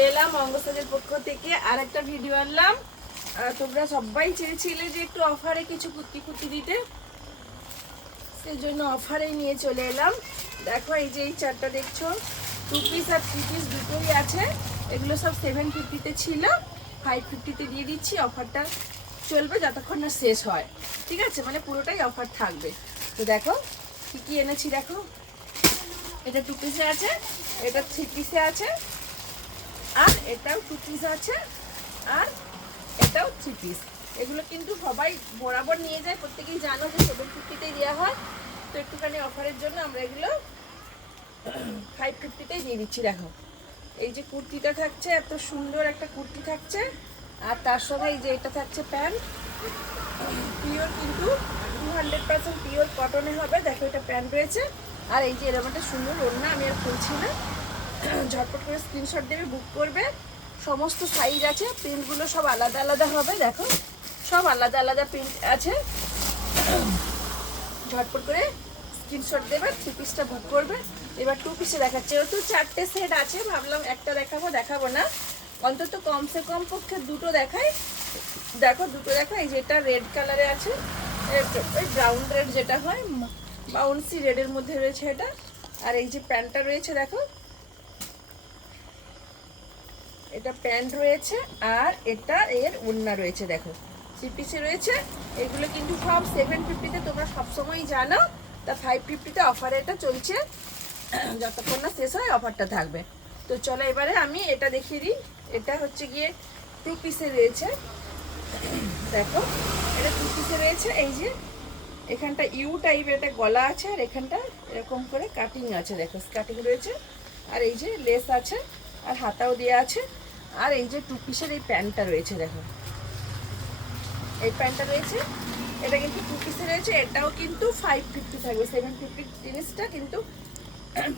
চলে এলাম অঙ্গসাজের পক্ষ থেকে আর একটা ভিডিও আনলাম। তোমরা সবাই চেয়েছিলে যে একটু অফারে কিছু কুর্তি দিতে, সেই জন্য অফারেই নিয়ে চলে এলাম। দেখো এই যে এই চারটা দেখছো, 2 পিস আর 3 পিস দুটোই আছে। এগুলো সব 750-তে ছিল, 550-তে দিয়ে দিচ্ছি। অফারটা চলবে যতক্ষণ না শেষ হয়, ঠিক আছে? মানে পুরোটাই অফার থাকবে। তো দেখো কি কি এনেছি, দেখো এটা 2 পিসে আছে, এটা 3 পিসে আছে, আর এটাও 2 পিস আছে, আর এটাও 3 পিস। এগুলো কিন্তু সবাই বরাবর নিয়ে যায়, প্রত্যেকেই জানো যে 750-তেই দেওয়া হয়। তো একটুখানি অফারের জন্য আমরা এগুলো 550-তেই দিয়ে দিচ্ছি। দেখো এই যে কুর্তিটা থাকছে, এত সুন্দর একটা কুর্তি থাকছে, আর তার সঙ্গে এই যে এটা থাকছে প্যান্ট। পিওর কিন্তু 200% পিওর কটনে হবে। দেখো এটা প্যান্ট রয়েছে, আর এই যে এরকম একটা সুন্দর ওড়না। আমি আর খুলছি না, ঝটপট করে স্ক্রিনশট দেবে, বুক করবে। সমস্ত সাইজ আছে, প্রিন্টগুলো সব আলাদা আলাদা হবে। দেখো সব আলাদা আলাদা প্রিন্ট আছে, ঝটপট করে স্ক্রিনশট দেবে, 3 পিসটা বুক করবে। এবার 2 পিসে দেখাচ্ছে, যেহেতু 4টে সেট আছে ভাবলাম একটা দেখাবো না, অন্তত কমসে কম পক্ষে দুটো দেখাই। দেখো দুটো দেখো, এই যে এটা রেড কালারে আছে, ব্রাউন রেড যেটা হয়, বাউন্সি রেডের মধ্যে রয়েছে এটা। আর এই যে প্যান্টটা রয়েছে, দেখো এটা প্যান্ট রয়েছে, আর এটা এর ওড়না রয়েছে। দেখো 3 পিসে রয়েছে। এগুলো কিন্তু সব 750-তে, তোমরা সবসময়ই জানো। তা 550-তে অফারে এটা চলছে, যতক্ষণ না শেষ হয় অফারটা থাকবে। তো চলো এবারে আমি এটা দেখিয়ে দিই। এটা হচ্ছে গিয়ে 2 পিসে রয়েছে। দেখো এটা 2 পিসে রয়েছে। এই যে এখানটা ইউ টাইপের একটা গলা আছে, আর এখানটা এরকম করে কাটিং আছে। দেখো কাটিং রয়েছে, আর এই যে লেস আছে, আর হাতাও দেওয়া আছে। আর এই যে 2 পিসের এই প্যান্টটা রয়েছে, দেখো এই প্যান্টটা রয়েছে। এটা কিন্তু 2 পিসে রয়েছে, এটাও কিন্তু 550 থাকবে। 750 জিনিসটা কিন্তু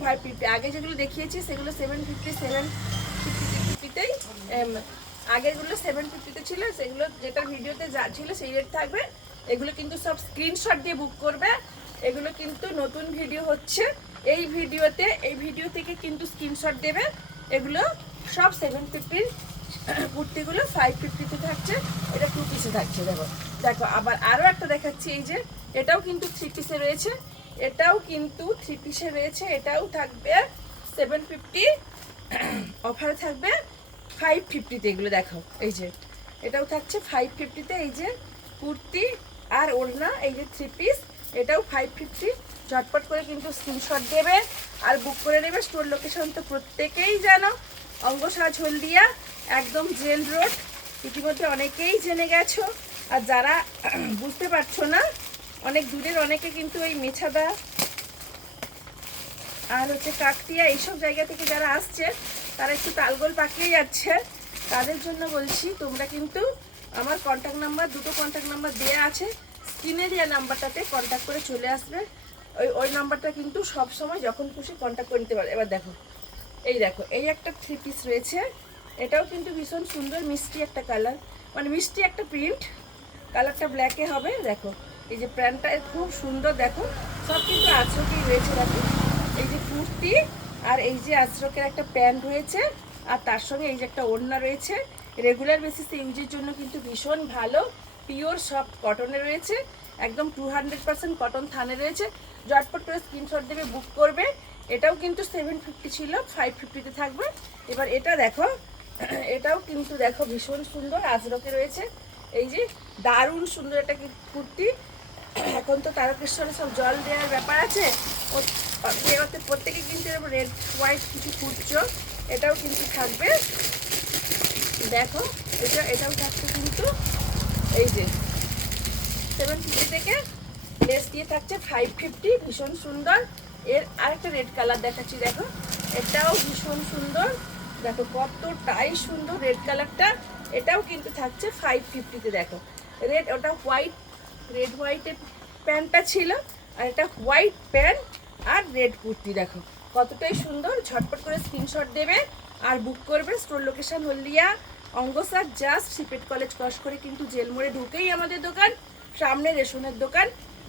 550। আগে যেগুলো দেখিয়েছি সেগুলো 750-750-তেই, আগেরগুলো 750-তে ছিল, সেগুলো যেটা ভিডিওতে যা ছিল সেই রেট থাকবে। এগুলো কিন্তু সব স্ক্রিনশট দিয়ে বুক করবে। এগুলো কিন্তু নতুন ভিডিও হচ্ছে, এই ভিডিও থেকে কিন্তু স্ক্রিনশট দেবে। এগুলো সব 750-র কুর্তিগুলো 550-তে থাকছে, এটা 2 পিসে থাকছে। দেখো দেখো আবার আরও একটা দেখাচ্ছি, এই যে এটাও কিন্তু 3 পিসে রয়েছে, এটাও কিন্তু 3 পিসে রয়েছে। এটাও থাকবে 750, অফারে থাকবে 550-তে। এগুলো দেখো এই যে এটাও থাকছে 550-তে। এই যে কুর্তি আর ওড়না, এই যে 3 পিস, এটাও 550। ঝটপট করে কিন্তু স্ক্রিনশট দেবে আর বুক করে নেবে। স্টোর লোকেশন তো প্রত্যেকেই জানো, অঙ্গসাজ হলদিয়া, একদম জেল রোড। ইতিমধ্যে অনেকেই জেনে গেছো, আর যারা বুঝতে পারছো না, অনেক দূরের অনেকে কিন্তু এই মেছাদা আর হচ্ছে কাকটিয়া এইসব জায়গা থেকে যারা আসছে, তারা একটু তালগোল পাকিয়ে যাচ্ছে। তাদের জন্য বলছি, তোমরা কিন্তু আমার কন্ট্যাক্ট নাম্বার, দুটো কন্ট্যাক্ট নাম্বার দেওয়া আছে, স্ক্রিনে দেওয়া নাম্বারটাতে কন্ট্যাক্ট করে চলে আসবে। ওই নাম্বারটা কিন্তু সব সময় যখন খুশি কন্ট্যাক্ট করে নিতে পারে। এবার দেখো এই একটা 3 পিস রয়েছে, এটাও কিন্তু ভীষণ সুন্দর, মিষ্টি একটা কালার, মানে মিষ্টি একটা প্রিন্ট। কালারটা ব্ল্যাকে হবে। দেখো এই যে প্যান্টটা খুব সুন্দর, দেখো সব কিন্তু আঁচড়কেই রয়েছে। দেখো এই যে কুর্তি, আর এই যে আঁচড়কের একটা প্যান্ট রয়েছে, আর তার সঙ্গে এই যে একটা ওড়না রয়েছে। রেগুলার বেসিসে ইউজের জন্য কিন্তু ভীষণ ভালো, পিওর সফট কটনে রয়েছে, একদম 200% কটন থানে রয়েছে। ঝটপট করে স্ক্রিনশট দেবে, বুক করবে। এটাও কিন্তু 750 ছিল, 550-তে থাকবে। এবার এটা দেখো, এটাও কিন্তু দেখো ভীষণ সুন্দর, আজরকে রয়েছে। এই যে দারুণ সুন্দর একটা কুর্তি। এখন তো তারকেশ্বরে সব জল দেওয়ার ব্যাপার আছে, ওতে প্রত্যেকে কিন্তু রেড হোয়াইট কিছু খুঁজছো, এটাও কিন্তু থাকবে। দেখো এটাও থাকছে কিন্তু, এই যে 750 থেকে লেস দিয়ে থাকছে 550, ভীষণ সুন্দর। এর আরেকটা রেড কালার দেখাচ্ছি, দেখো এটাও ভীষণ সুন্দর। দেখো কতটাই সুন্দর রেড কালারটা, এটাও কিন্তু থাকছে 550-তে। দেখো রেড, ওটা হোয়াইট, রেড হোয়াইটের প্যান্টটা ছিল, আর এটা হোয়াইট প্যান্ট আর রেড কুর্তি। দেখো কতটাই সুন্দর। ঝটপট করে স্ক্রিনশট দেবে আর বুক করবে। স্টোর লোকেশন হলদিয়া, অঙ্গসার, জাস্ট সিপেট কলেজ ক্রস করে কিন্তু জেল মোড়ে ঢুকেই আমাদের দোকান, সামনে রেশনের দোকান।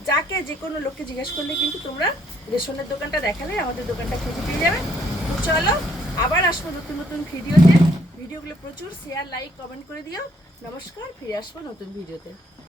যাকে যে কোনো লোককে জিজ্ঞেস করলে কিন্তু তোমরা রেশনের দোকানটা দেখালে আমাদের দোকানটা খুঁজে পেয়ে যাবে। তো চলো আবার আসবো নতুন নতুন ভিডিওতে। ভিডিওগুলো প্রচুর শেয়ার লাইক কমেন্ট করে দিও। নমস্কার, ফিরে আসবো নতুন ভিডিওতে।